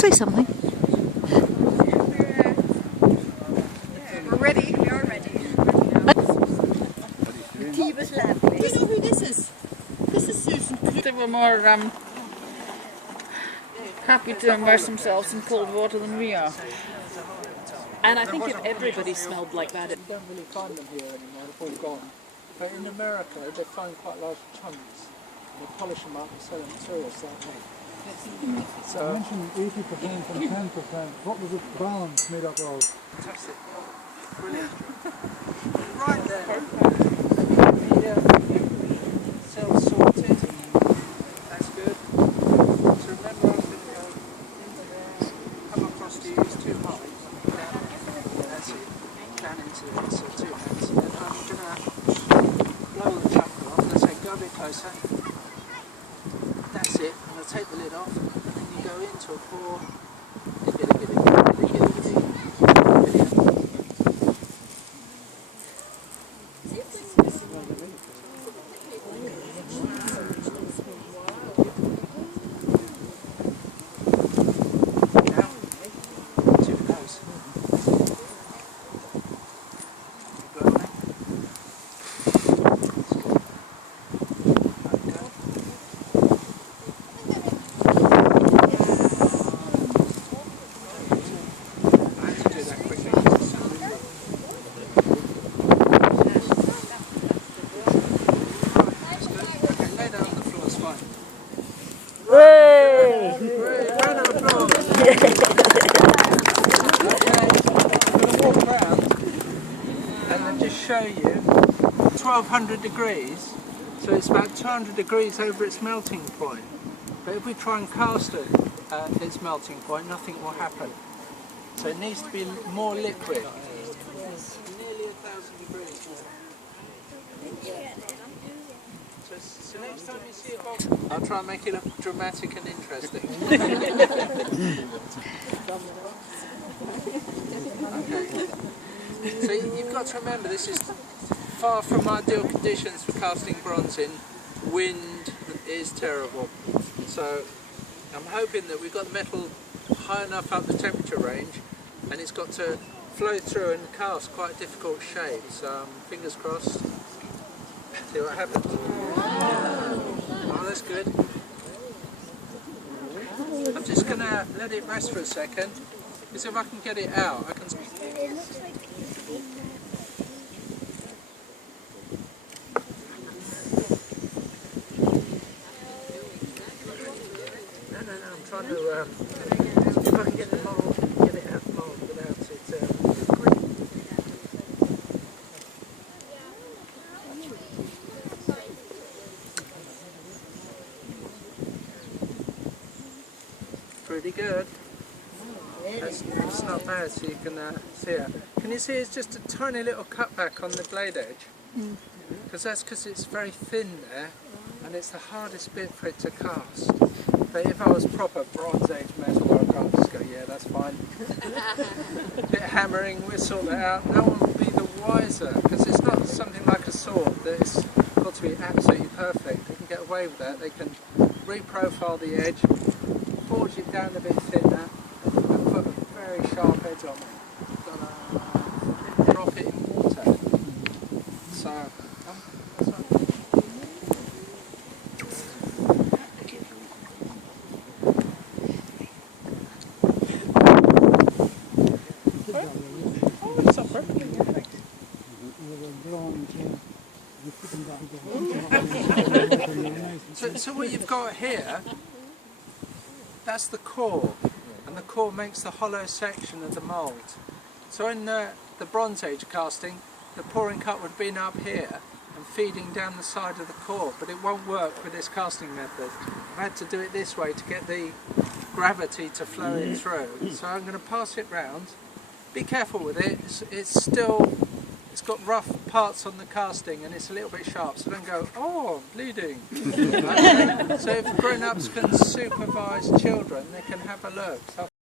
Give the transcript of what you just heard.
Say something. We're ready. We are ready. The tea was lovely. Do you know who this is? This is Susan. They were more happy to immerse themselves in cold water than we are. And I think if everybody smelled like that, You don't really find them here anymore, they've all gone. But in America, they find quite large chunks. They polish them up and sell them to tourists that way. So you mentioned 80% and 10%. What was it balance made up of? Fantastic. Brilliant. Right there. Self-sorted. That's good. So remember, I'm going to go into there, come across to use 2 hands. That's it. Down into there, so 2 hands. And then I'm going to blow the chucker off. Let's say go a bit closer. That's it. I'm going to take the lid off, and then you go into a pour. Show you 1200 degrees, so it's about 200 degrees over its melting point. But if we try and cast it at its melting point, nothing will happen. So it needs to be more liquid. Nearly 1000 degrees. So next time you see a bottle, I'll try and make it look dramatic and interesting. Okay. So you've got to remember, this is far from ideal conditions for casting bronze in. Wind is terrible. So I'm hoping that we've got the metal high enough up the temperature range, and it's got to flow through and cast quite difficult shapes. Fingers crossed. See what happens. Oh, that's good. I'm just going to let it rest for a second, because if I can get it out, I can... I'm trying to, if I can get the mould, get it out the mould without it, pretty good. It's not bad, so you can see it. Can you see it's just a tiny little cutback on the blade edge? Because that's because it's very thin there, and it's the hardest bit for it to cast. But if I was proper Bronze Age metal, I can't just go, yeah, that's fine. Bit hammering, we'll sort that out. No one will be the wiser, because it's not something like a sword that is got to be absolutely perfect. They can get away with that. They can reprofile the edge, forge it down a bit thinner, and put a very sharp edge on it. Drop it in water. So, that's right. So what you've got here, that's the core, and the core makes the hollow section of the mould. So in the Bronze Age casting, the pouring cut would have been up here and feeding down the side of the core, but it won't work with this casting method. I've had to do it this way to get the gravity to flow it through. So I'm going to pass it round. Be careful with it, it's got rough parts on the casting and it's a little bit sharp, so don't go, oh, bleeding. So if grown-ups can supervise children, they can have a look. So